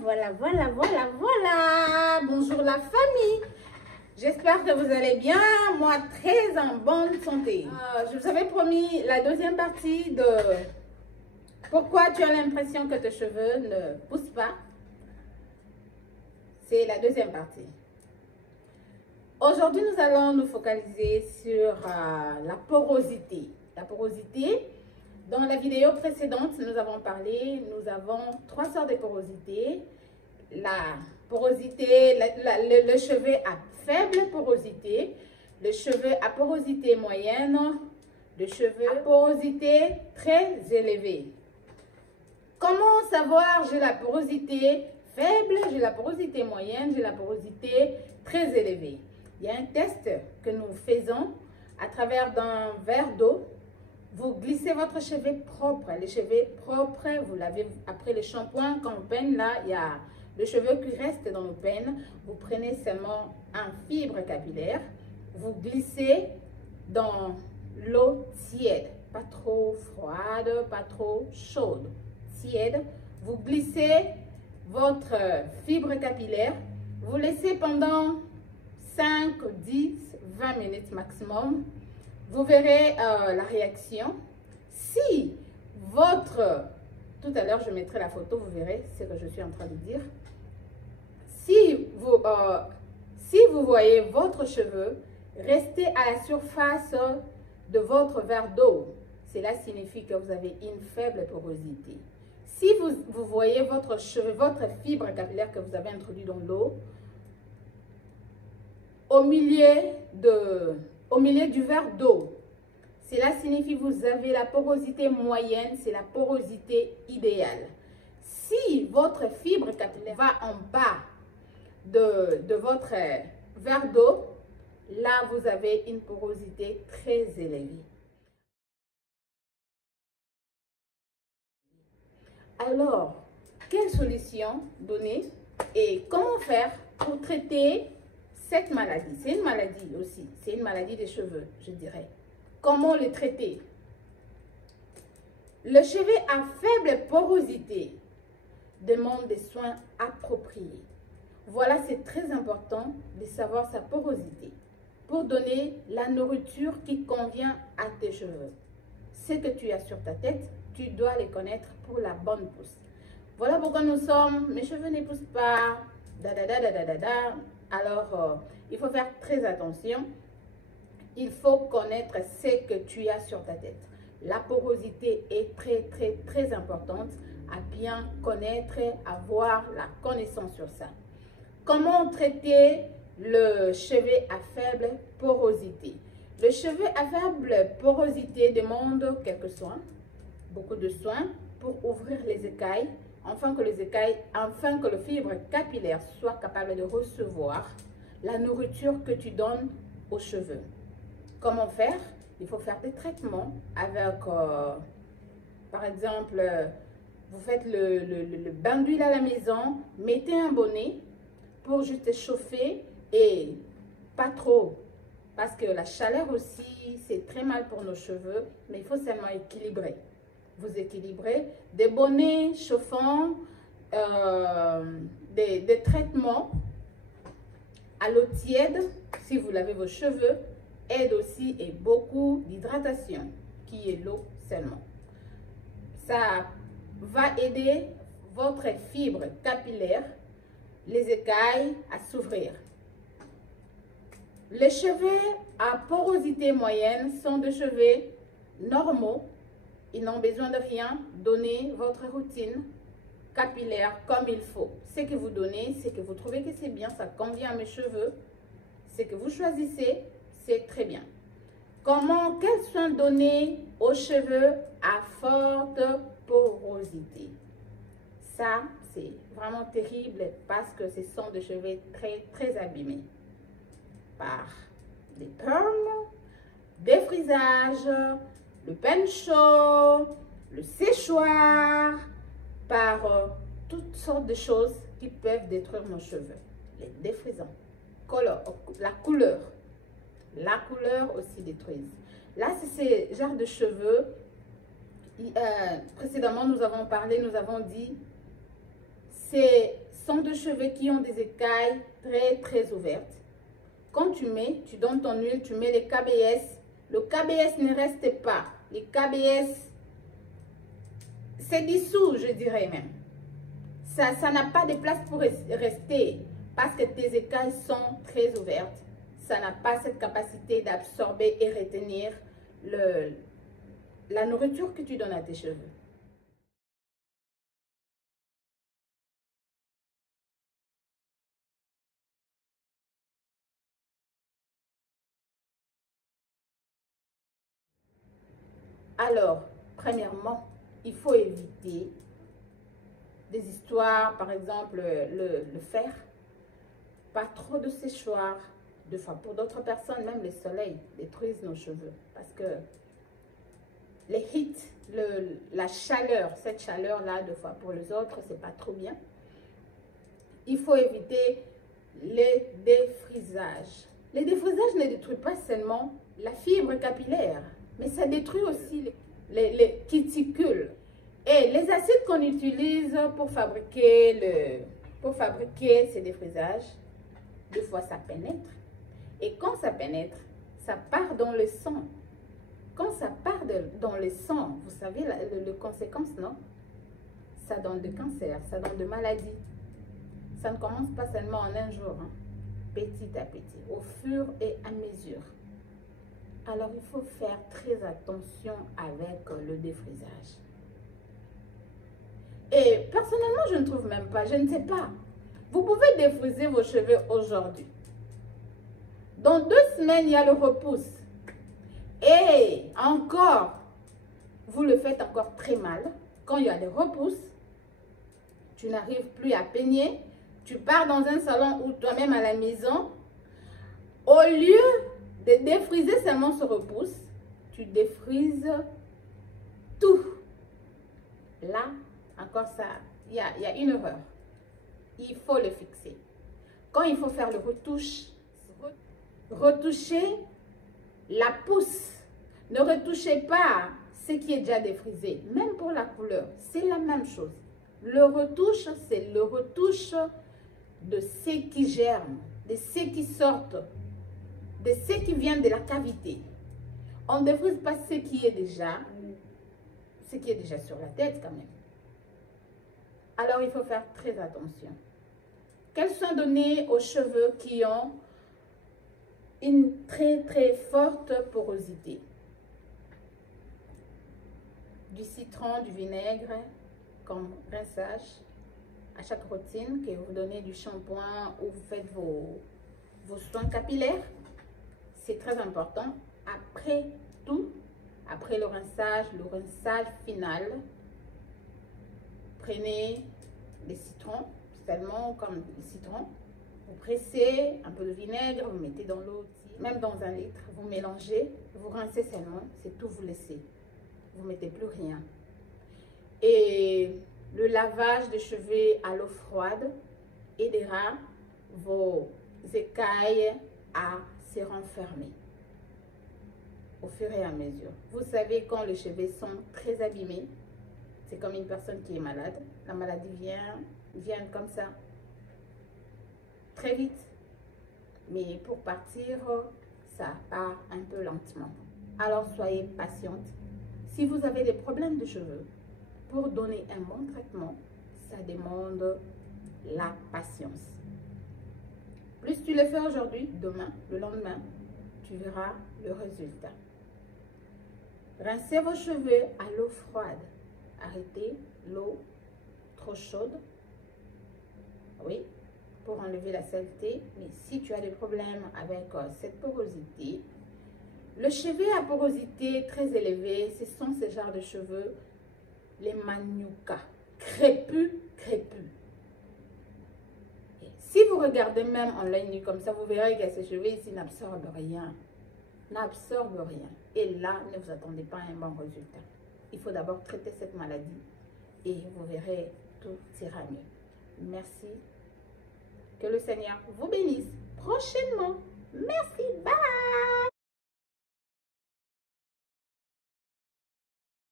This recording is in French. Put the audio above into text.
voilà. Bonjour la famille. J'espère que vous allez bien. Moi, très en bonne santé. Je vous avais promis la deuxième partie de pourquoi tu as l'impression que tes cheveux ne poussent pas. C'est la deuxième partie. Aujourd'hui, nous allons nous focaliser sur la porosité. La porosité, dans la vidéo précédente, nous avons parlé, nous avons trois sortes de porosité. La porosité, le cheveu à faible porosité, le cheveu à porosité moyenne, le cheveu à porosité très élevée. Comment savoir j'ai la porosité faible, j'ai la porosité moyenne, j'ai la porosité très élevée? Il y a un test que nous faisons à travers d'un verre d'eau. Vous glissez votre cheveu propre. Les cheveux propres, vous lavez après le shampoing. Quand on peine, là, il y a le cheveu qui reste dans nos peines. Vous prenez seulement un fibre capillaire. Vous glissez dans l'eau tiède. Pas trop froide, pas trop chaude. Tiède. Vous glissez votre fibre capillaire. Vous laissez pendant 5, 10, 20 minutes maximum. Vous verrez la réaction. Si votre... Tout à l'heure, je mettrai la photo, vous verrez ce que je suis en train de dire. Si vous voyez votre cheveu rester à la surface de votre verre d'eau, cela signifie que vous avez une faible porosité. Si vous voyez votre cheveu, votre fibre capillaire que vous avez introduit dans l'eau, au milieu du verre d'eau, cela signifie que vous avez la porosité moyenne, c'est la porosité idéale. Si votre fibre capillaire va en bas de votre verre d'eau, là vous avez une porosité très élevée. Alors, quelle solution donner et comment faire pour traiter cette maladie? C'est une maladie aussi, c'est une maladie des cheveux, je dirais. Comment le traiter? Le cheveu à faible porosité demande des soins appropriés. Voilà, c'est très important de savoir sa porosité pour donner la nourriture qui convient à tes cheveux. Ce que tu as sur ta tête, tu dois les connaître pour la bonne pousse. Voilà pourquoi nous sommes, mes cheveux ne poussent pas, Alors, il faut faire très attention. Il faut connaître ce que tu as sur ta tête. La porosité est très importante à bien connaître, avoir la connaissance sur ça. Comment traiter le cheveu à faible porosité? Le cheveu à faible porosité demande quelques soins, beaucoup de soins pour ouvrir les écailles, afin que le fibre capillaire soit capable de recevoir la nourriture que tu donnes aux cheveux. Comment faire? Il faut faire des traitements avec, par exemple, vous faites le bain d'huile à la maison, mettez un bonnet pour juste chauffer et pas trop. Parce que la chaleur aussi, c'est très mal pour nos cheveux, mais il faut seulement équilibrer. Vous équilibrez des bonnets chauffants, des traitements à l'eau tiède si vous lavez vos cheveux, aide aussi et beaucoup d'hydratation qui est l'eau seulement. Ça va aider votre fibre capillaire, les écailles à s'ouvrir. Les cheveux à porosité moyenne sont des cheveux normaux. Ils n'ont besoin de rien. Donnez votre routine capillaire comme il faut. Ce que vous donnez, c'est que vous trouvez que c'est bien, ça convient à mes cheveux. Ce que vous choisissez, c'est très bien. Quels soins donner aux cheveux à forte porosité? Ça, c'est vraiment terrible parce que ce sont des cheveux très abîmés par des perles, des frisages, le pinceau, le séchoir, par toutes sortes de choses qui peuvent détruire nos cheveux. Les défrisants, la couleur aussi détruisent. Là, c'est ce genre de cheveux. Précédemment, nous avons parlé, nous avons dit, sont de cheveux qui ont des écailles très ouvertes. Quand tu donnes ton huile, tu mets les KBS. Le KBS ne reste pas. Les KBS, c'est dissous, je dirais même. Ça n'a pas de place pour rester parce que tes écailles sont très ouvertes. Ça n'a pas cette capacité d'absorber et retenir la nourriture que tu donnes à tes cheveux. Alors, premièrement, il faut éviter des histoires, par exemple, le fer. Pas trop de séchoir. Des fois, pour d'autres personnes, même le soleil détruisent nos cheveux. Parce que les heat, la chaleur, cette chaleur-là, des fois, pour les autres, c'est pas trop bien. Il faut éviter les défrisages. Les défrisages ne détruisent pas seulement la fibre capillaire, mais ça détruit aussi les cuticules. Et les acides qu'on utilise pour fabriquer ces défrisages, des fois ça pénètre. Et quand ça pénètre, ça part dans le sang. Quand ça part dans le sang, vous savez les conséquences, non? Ça donne de cancer, ça donne de maladies. Ça ne commence pas seulement en un jour, hein. Petit à petit, au fur et à mesure. Alors, il faut faire très attention avec le défrisage. Et personnellement, je ne trouve même pas, je ne sais pas. Vous pouvez défriser vos cheveux aujourd'hui. Dans 2 semaines, il y a le repousse. Et encore, vous le faites encore très mal. Quand il y a le repousse, tu n'arrives plus à peigner. Tu pars dans un salon ou toi-même à la maison. Au lieu de défriser seulement ce repousse, tu défrises tout. Là, encore ça, il y a une erreur. Il faut le fixer. Quand il faut faire le retoucher la pousse. Ne retouchez pas ce qui est déjà défrisé. Même pour la couleur, c'est la même chose. Le retouche, c'est le retouche de ce qui germe, de ce qui sortent, de ce qui vient de la cavité. On ne défrise pas ce qui est déjà sur la tête quand même. Alors, il faut faire très attention. Quels sont donnés aux cheveux qui ont une très forte porosité? Du citron, du vinaigre comme rinçage à chaque routine, que vous donnez du shampoing ou vous faites vos soins capillaires. C'est très important. Après tout, après le rinçage final, prenez les citrons, seulement comme le citron. Vous pressez un peu de vinaigre, vous mettez dans l'eau, même dans 1 litre, vous mélangez, vous rincez seulement, c'est tout, vous laissez. Vous ne mettez plus rien. Et le lavage des cheveux à l'eau froide aidera vos écailles à se renfermer au fur et à mesure. Vous savez, quand les cheveux sont très abîmés, c'est comme une personne qui est malade. La maladie vient comme ça, très vite. Mais pour partir, ça part un peu lentement. Alors, soyez patiente. Si vous avez des problèmes de cheveux, pour donner un bon traitement, ça demande la patience. Plus tu le fais aujourd'hui, demain, le lendemain, tu verras le résultat. Rincez vos cheveux à l'eau froide. Arrêtez l'eau trop chaude. Oui, pour enlever la saleté. Mais si tu as des problèmes avec cette porosité, le cheveu à porosité très élevée, ce sont ces genres de cheveux, les manuka, crépus. Et si vous regardez même en l'œil nu comme ça, vous verrez que ces cheveux ici n'absorbent rien. Et là, ne vous attendez pas à un bon résultat. Il faut d'abord traiter cette maladie et vous verrez, tout ira mieux. Merci. Que le Seigneur vous bénisse prochainement. Merci. Bye.